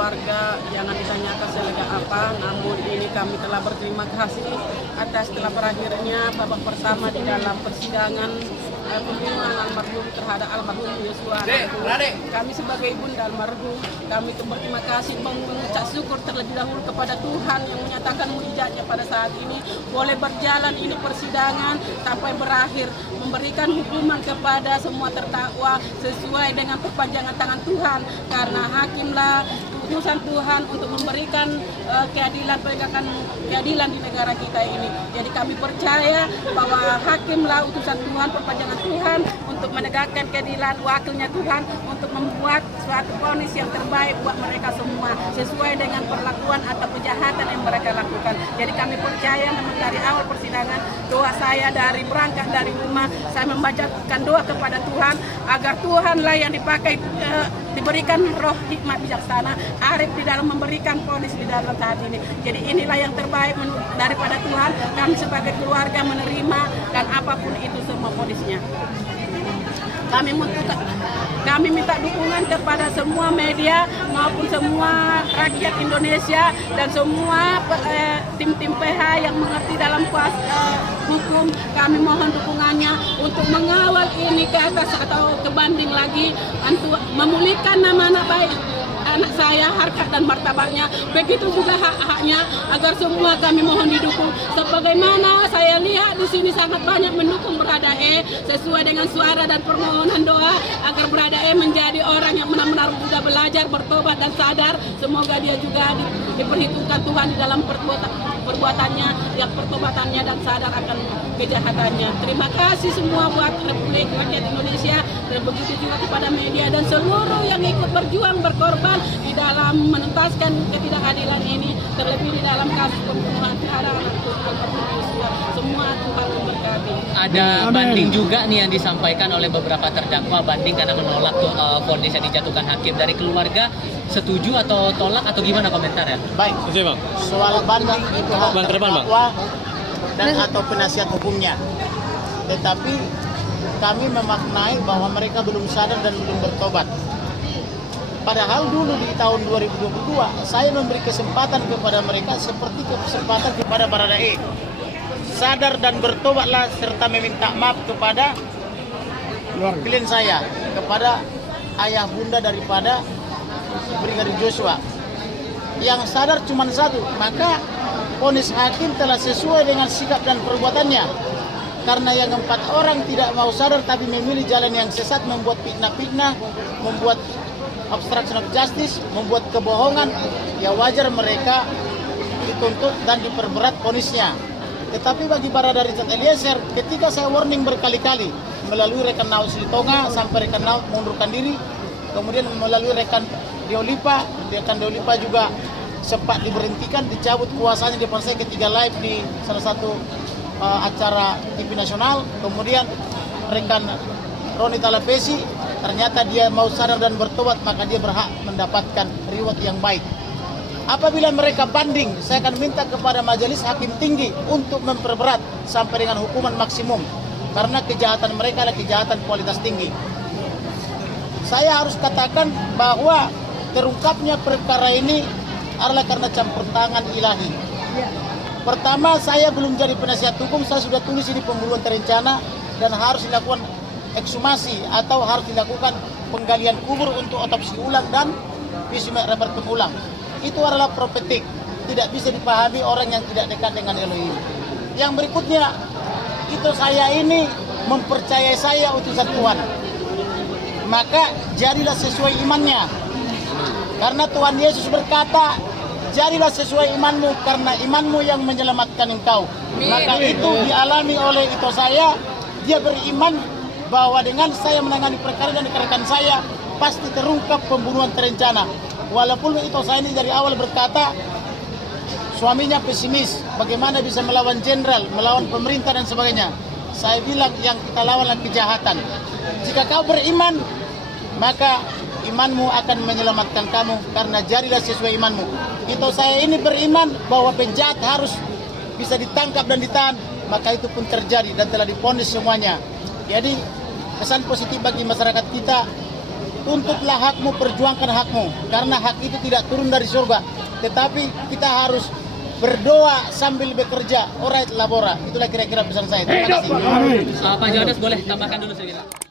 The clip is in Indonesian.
keluarga jangan ditanyakan selega apa, namun ini kami telah berterima kasih atas telah berakhirnya babak pertama di dalam persidangan pembunuhan almarhum terhadap almarhum Yosua. Kami sebagai ibunda almarhum, kami berterima kasih mengucap syukur terlebih dahulu kepada Tuhan yang menyatakan mujizatnya pada saat ini boleh berjalan ini persidangan sampai berakhir, memberikan hukuman kepada semua terdakwa sesuai dengan perpanjangan tangan Tuhan, karena hakimlah utusan Tuhan untuk memberikan keadilan, penegakan keadilan di negara kita ini. Jadi kami percaya bahwa hakimlah utusan Tuhan, perpanjangan Tuhan untuk menegakkan keadilan, wakilnya Tuhan untuk membuat suatu vonis yang terbaik buat mereka semua sesuai dengan perlakuan atau kejahatan yang mereka lakukan. Jadi kami percaya memang dari awal persidangan, doa saya dari berangkat dari rumah, saya membacakan doa kepada Tuhan agar Tuhanlah yang dipakai diberikan roh hikmat bijaksana, arif di dalam memberikan vonis di dalam saat ini. Jadi inilah yang terbaik daripada Tuhan. Kami sebagai keluarga menerima dan apapun itu semua vonisnya. Kami minta dukungan kepada semua media maupun semua rakyat Indonesia dan semua tim-tim PH yang mengerti dalam hukum. Kami mohon dukungannya untuk mengawal ini ke atas atau ke banding lagi untuk memulihkan nama anak baik anak saya, harkat dan martabatnya, begitu juga hak-haknya, agar semua kami mohon didukung. Sebagaimana saya lihat di sini sangat banyak mendukung Baradae sesuai dengan suara dan permohonan doa agar Baradae menjadi orang yang benar-benar sudah belajar, bertobat dan sadar. Semoga dia juga diperhitungkan Tuhan di dalam perbuatannya, yang pertobatannya dan sadar akan kejahatannya. Terima kasih semua buat Republik Rakyat Indonesia dan begitu juga kepada media dan seluruh yang ikut berjuang, berkorban di dalam menuntaskan ketidakadilan ini, terlebih di dalam kasus pembunuhan terhadap anak Yosua. Semua Tuhan memberkati. Ada banding juga nih yang disampaikan oleh beberapa terdakwa, banding karena menolak vonis yang dijatuhkan hakim. Dari keluarga setuju atau tolak atau gimana komentarnya? Baik, Bang. soal banding itu hak Bang, ke depan, Bang. terdakwa dan atau penasihat hukumnya. Tetapi kami memaknai bahwa mereka belum sadar dan belum bertobat. Padahal dulu di tahun 2022 saya memberi kesempatan kepada mereka seperti kesempatan kepada Baradae. Sadar dan bertobatlah serta meminta maaf kepada klien saya, kepada ayah bunda daripada Brigadir Joshua. Yang sadar cuma satu, maka vonis hakim telah sesuai dengan sikap dan perbuatannya. Karena yang 4 orang tidak mau sadar tapi memilih jalan yang sesat, membuat fitnah-fitnah, membuat obstruction of justice, membuat kebohongan, ya wajar mereka dituntut dan diperberat vonisnya. Tetapi bagi Barada Richard Eliezer, ketika saya warning berkali-kali melalui rekan Naus Litonga sampai rekan Naus mengundurkan diri, kemudian melalui rekan Deolipa juga sempat diberhentikan, dicabut kuasanya di depan saya ketika live di salah satu acara TV nasional. Kemudian rekan Roni Talapesi, ternyata dia mau sadar dan bertobat, maka dia berhak mendapatkan reward yang baik. Apabila mereka banding, saya akan minta kepada majelis hakim tinggi untuk memperberat sampai dengan hukuman maksimum, karena kejahatan mereka adalah kejahatan kualitas tinggi. Saya harus katakan bahwa terungkapnya perkara ini adalah karena campur tangan ilahi. Pertama, saya belum jadi penasihat hukum, saya sudah tulis ini pembunuhan terencana dan harus dilakukan ekshumasi atau harus dilakukan penggalian kubur untuk otopsi ulang dan visum et repertum ulang. Itu adalah profetik, tidak bisa dipahami orang yang tidak dekat dengan Elohim. Yang berikutnya, itu saya ini mempercayai saya utusan Tuhan, maka jadilah sesuai imannya. Karena Tuhan Yesus berkata, jadilah sesuai imanmu karena imanmu yang menyelamatkan engkau. Maka itu dialami oleh itu saya. Dia beriman bahwa dengan saya menangani perkara dan rekan saya pasti terungkap pembunuhan terencana. Walaupun itu saya ini dari awal berkata suaminya pesimis, bagaimana bisa melawan jenderal, melawan pemerintah dan sebagainya. Saya bilang yang kita lawan adalah kejahatan. Jika kau beriman, maka imanmu akan menyelamatkan kamu, karena jadilah sesuai imanmu. Itu saya ini beriman bahwa penjahat harus bisa ditangkap dan ditahan, maka itu pun terjadi dan telah divonis semuanya. Jadi pesan positif bagi masyarakat kita, tuntutlah hakmu, perjuangkan hakmu. Karena hak itu tidak turun dari surga. Tetapi kita harus berdoa sambil bekerja. Orait labora. Itulah kira-kira pesan saya. Terima kasih. Pak Johannes boleh tambahkan dulu sedikit.